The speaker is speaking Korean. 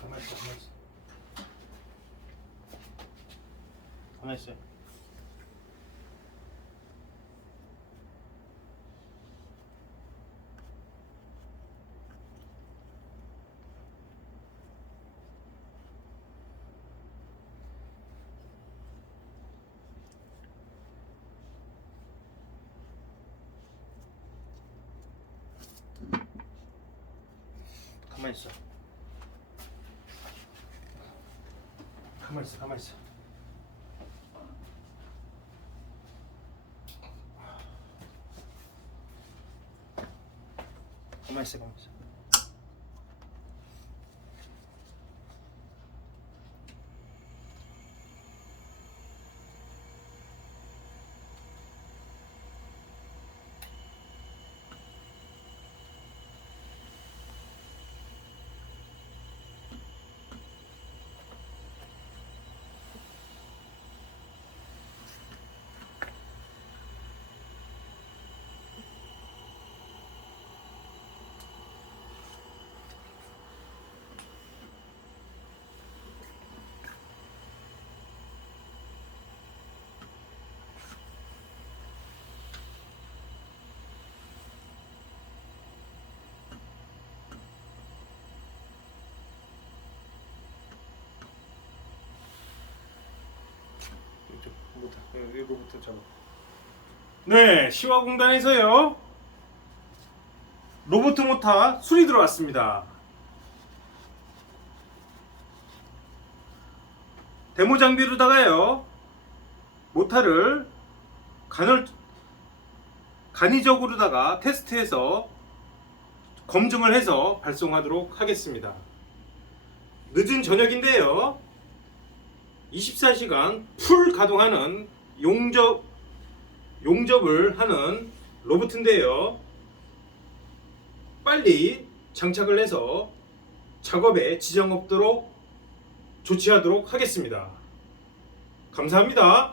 가만히 있어. 가만히 있어. 가만히 있어. 가만히 있어. 가만히 있어. 가만히 있어. 가만히 있어. 이거부터 잡아. 네, 시화공단에서요. 로보트 모터 수리 들어왔습니다. 데모 장비로다가요. 모터를 간이적으로다가 테스트해서 검증을 해서 발송하도록 하겠습니다. 늦은 저녁인데요. 24시간 풀 가동하는 용접을 하는 로봇인데요. 빨리 장착을 해서 작업에 지장 없도록 조치하도록 하겠습니다. 감사합니다.